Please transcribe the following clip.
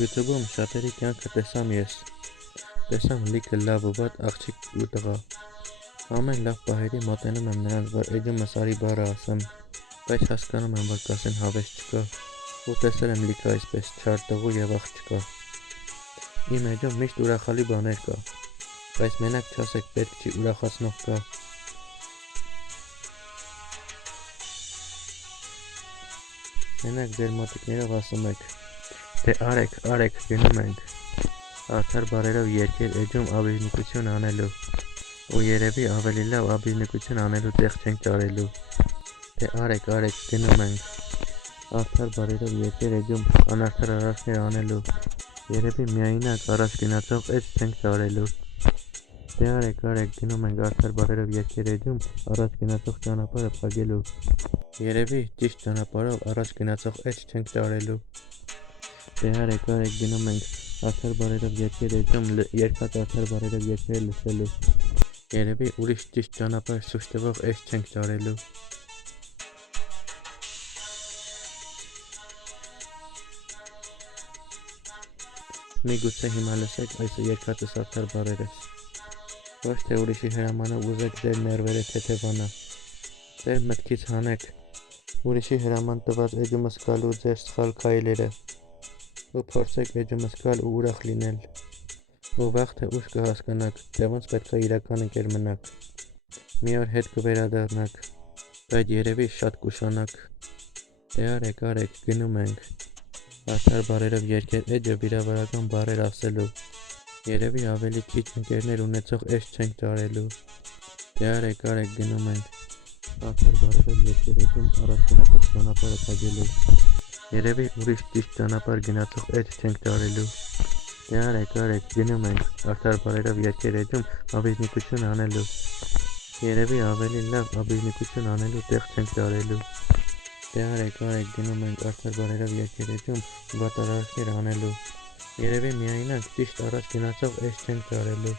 YouTube-ում շատերի կյանքը տեսամ ես, տեսամ լիքը լավ ու վատ աղջիկ ու տղա, ամեն լավ պահերի մոտենում եմ նրանց, որ էջումս արի բառը ասեմ, բայց հասկանում եմ, որ կասեն հավես չկա, ու տեսել եմ լիքը այսպես չար տղու և աղջկա, իմ էջում միշտ ուրախալի բաներ կա, բայց մենակ չասեք պետք չի ուրախացնող կա, մենակ ձեր մոտիկներով ասում եք, դե արեք, գնում ենք, արդար բարերով երկեր էջում աբիժնիկություն անելու, ու երևի ավելի լավ աբիժնիկություն անելու տեղ չենք ճարելու, դե արեք, գնում ենք, արդար բարերով երկեր էջում անարդար արարքներ անելու, երևի միայնակ առաջ գնացող էջ չենք ճարելու, դե արեք, գնում ենք արդար բարերով երկեր էջում առաջ գնացող ճանապարհը փակելու, երևի ճիշտ ճանապարհով առաջ գնացող էջ չենք ճարելու, դե արեք, գնում ենք արդար բարերով երկեր էջում երկած արդար բարերով երկերը լսելու, երևի ուրիշ ճիշտ ճանապարհ ցույց տվող էջ չենք ճարելու, միգուցե հիմա լսեք այս երկածս արդար բառերս, ոչ թե ուրիշի հրամանով ուզեք ձեր ներվերը թեթևանա, ձեր մտքից հանեք ուրիշի հրաման տված էջումս գալու ձեր սխալ քայլերը ու փորձեք էջումս գալ ու ուրախ լինել, ու վաղ թե ուշ կհասկանաք, թե ոնց պետքա իրական ընկեր մնաք, մի օր հետ կվերադառնաք, բայց երևի շատ կուշանաք, դե արեք, գնում ենք, արդար բարերով երկեր էջը վիրավորական բառեր ասելու, երևի ավելի քիչ ընկերներ ունեցող էջ չենք ճարելու, դե արեք, գնում ենք, արդար բարերով երկեր էջում առաջ գնացող ճանապարհը փակելու, երևի ուրիշ ճիշտ ճանապարհ գնացող էջ չենք ճարելու, դե արեք, գնում ենք, արդար բարերով երկեր էջում աբիժնիկություն անելու, երևի ավելի լավ աբիժնիկություն անելու տեղ չենք ճարելու, դե արեք, գնում ենք, արդար բարերով երկեր էջում վատ արարքներ անելու, երևի միայնակ ճիշտ առաջ գնացող էջ չենք ճարելու,